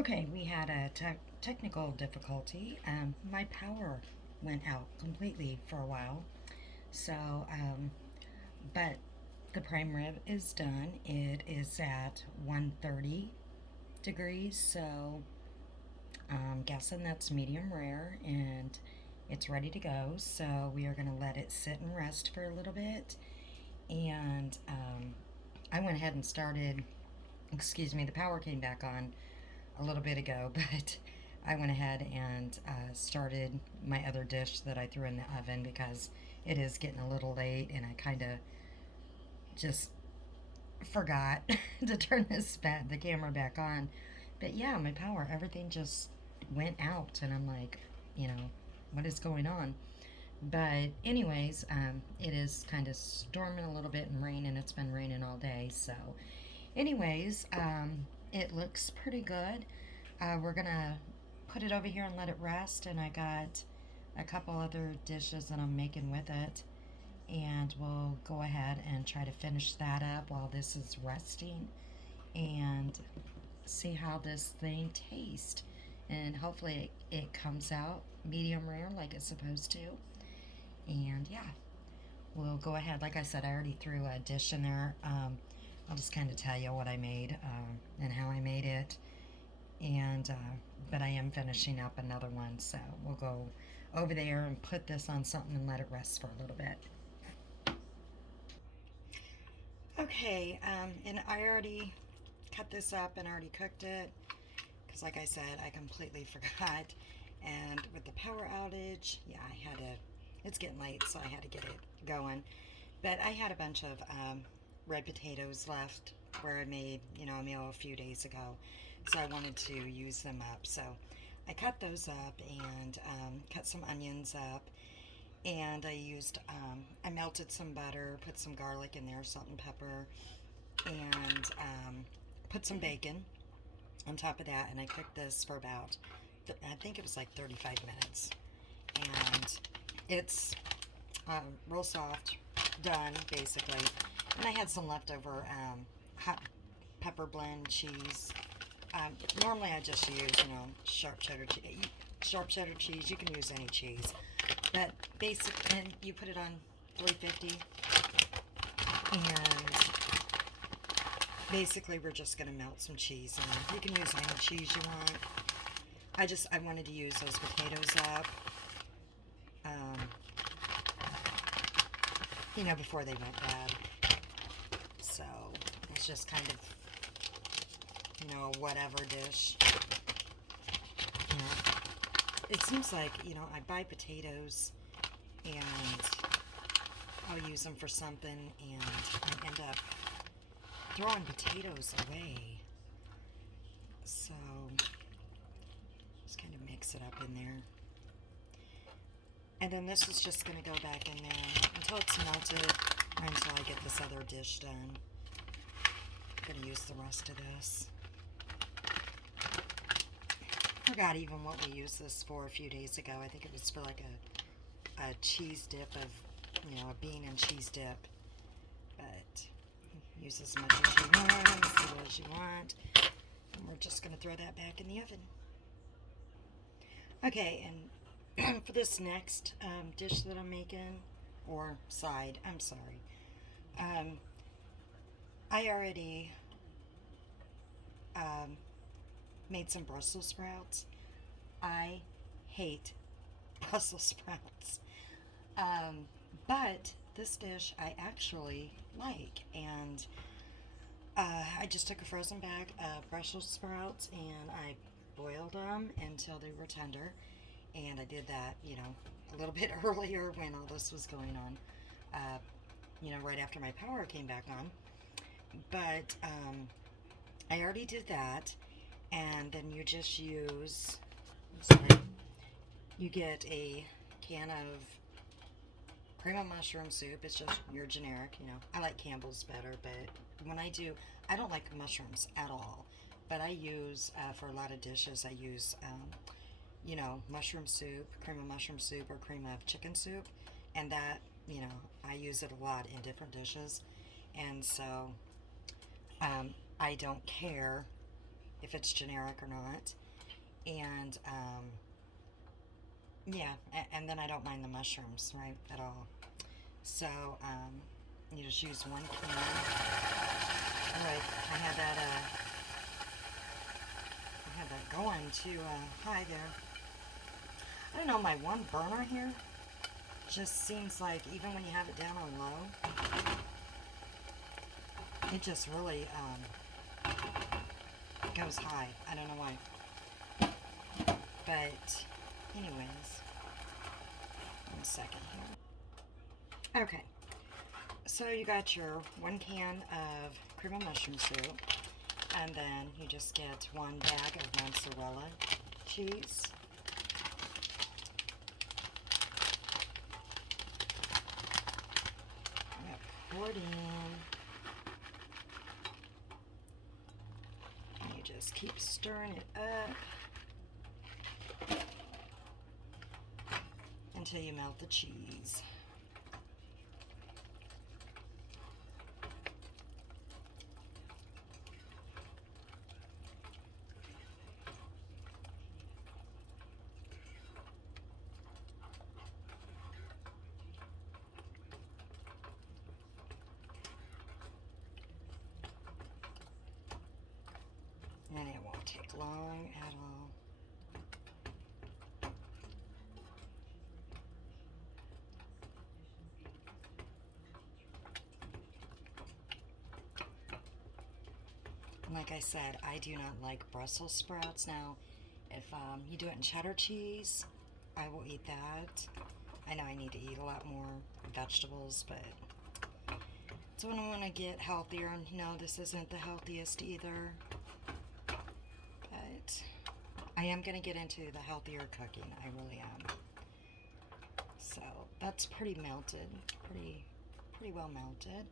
Okay, we had a technical difficulty. My power went out completely for a while. So, but the prime rib is done. It is at 130 degrees. So, I'm guessing that's medium rare and it's ready to go. So, we are going to let it sit and rest for a little bit. And I went ahead and started, excuse me, the power came back on a little bit ago, but I went ahead and started my other dish that I threw in the oven because it is getting a little late and I kind of just forgot to turn the camera back on. But yeah, my power, everything just went out, and I'm like, what is going on? But anyways, it is kind of storming a little bit and raining. It's been raining all day, so anyways, it looks pretty good. We're gonna put it over here and let it rest, and I got a couple other dishes that I'm making with it, and we'll go ahead and try to finish that up while this is resting and see how this thing tastes. And hopefully it comes out medium rare like it's supposed to. And yeah, we'll go ahead. Like I said, I already threw a dish in there. I'll just kind of tell you what I made and how I made it. And but I am finishing up another one, so we'll go over there and put this on something and let it rest for a little bit. Okay, and I already cut this up and already cooked it because, like I said, I completely forgot. And with the power outage, yeah, I had to. It's getting late, so I had to get it going. But I had a bunch of red potatoes left where I made, a meal a few days ago. So I wanted to use them up. So I cut those up and cut some onions up. And I melted some butter, put some garlic in there, salt and pepper, and put some bacon on top of that. And I cooked this for about, I think it was like 35 minutes. And it's real soft, done basically. And I had some leftover hot pepper blend cheese. Normally I just use, sharp cheddar cheese. Sharp cheddar cheese. You can use any cheese, but and you put it on 350, and basically we're just gonna melt some cheese in. You can use any cheese you want. I wanted to use those potatoes up. Um, before they went bad. So it's just kind of, a whatever dish. You know, it seems like, I buy potatoes and I'll use them for something and I end up throwing potatoes away. So just kind of mix it up in there. And then this is just going to go back in there until it's melted or until I get this other dish done. I'm going to use the rest of this. I forgot even what we used this for a few days ago. I think it was for like a cheese dip of, a bean and cheese dip. But use as much as you want, as little as you want. And we're just going to throw that back in the oven. Okay, and for this next dish that I'm making, or side, I'm sorry. I already made some Brussels sprouts. I hate Brussels sprouts. But this dish I actually like. And I just took a frozen bag of Brussels sprouts and I boiled them until they were tender. And I did that, a little bit earlier when all this was going on, right after my power came back on. But I already did that, and then you just use, you get a can of cream of mushroom soup. It's just your generic, I like Campbell's better, but when I don't like mushrooms at all. But I use, for a lot of dishes, I use mushroom soup, cream of mushroom soup, or cream of chicken soup. And that, I use it a lot in different dishes. And so I don't care if it's generic or not. And yeah, and then I don't mind the mushrooms, right, at all. So you just use 1 can. All right, I had that going to high there. I don't know, my one burner here just seems like even when you have it down on low, it just really goes high. I don't know why. But anyways, 1 second here. Okay, so you got your 1 can of cream of mushroom soup, and then you just get 1 bag of mozzarella cheese. Pour it in. And you just keep stirring it up until you melt the cheese. And it won't take long at all. And like I said, I do not like Brussels sprouts. Now, if you do it in cheddar cheese, I will eat that. I know I need to eat a lot more vegetables, but so when I want to get healthier, and no, this isn't the healthiest either. But I am going to get into the healthier cooking. I really am. So that's pretty melted, pretty well melted.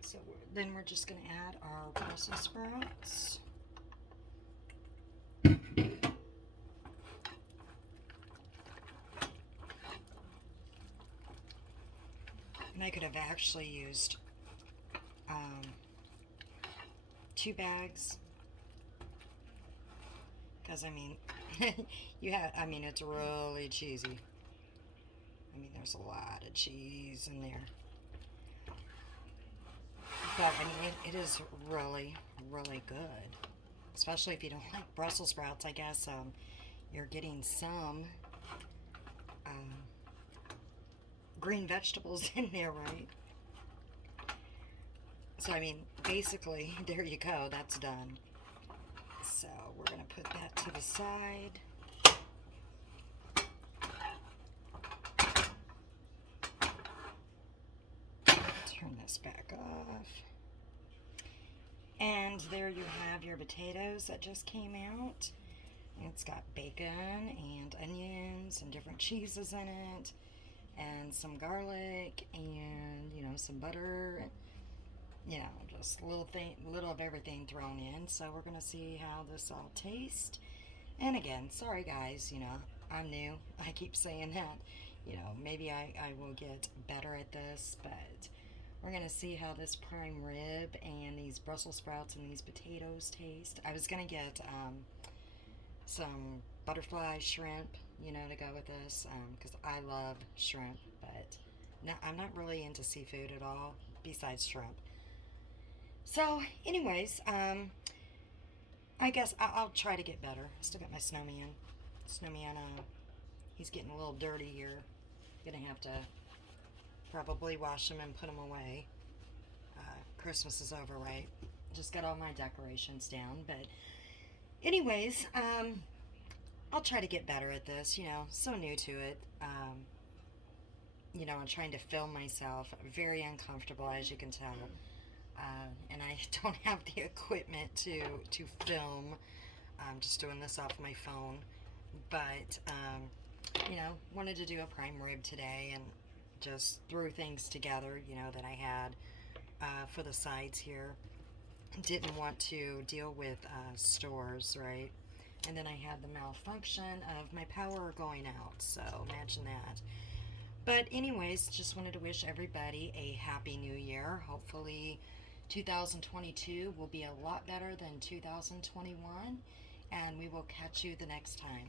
So then we're just going to add our Brussels sprouts. And I could have actually used 2 bags, because I mean, it's really cheesy. I mean, there's a lot of cheese in there. But I mean, it is really, really good. Especially if you don't like Brussels sprouts, I guess you're getting some green vegetables in there, right? So I mean, basically, there you go. That's done. So we're going to put that to the side. Turn this back off. And there you have your potatoes that just came out. It's got bacon and onions and different cheeses in it, and some garlic, and some butter. Just little of everything thrown in. So we're gonna see how this all tastes. And again, sorry guys, I'm new. I keep saying that. Maybe I will get better at this, but we're gonna see how this prime rib and these Brussels sprouts and these potatoes taste. I was gonna get some butterfly shrimp, to go with this, because I love shrimp, but I'm not really into seafood at all besides shrimp. So, anyways, I guess I'll try to get better. Still got my snowman. He's getting a little dirty here. Gonna have to probably wash him and put him away. Christmas is over, right? Just got all my decorations down, but anyways, I'll try to get better at this. So new to it. I'm trying to film myself. Very uncomfortable, as you can tell. And I don't have the equipment to film. I'm just doing this off my phone. But, wanted to do a prime rib today and just threw things together, that I had for the sides here. Didn't want to deal with stores, right? And then I had the malfunction of my power going out. So imagine that. But anyways, just wanted to wish everybody a happy new year. Hopefully 2022 will be a lot better than 2021, and we will catch you the next time.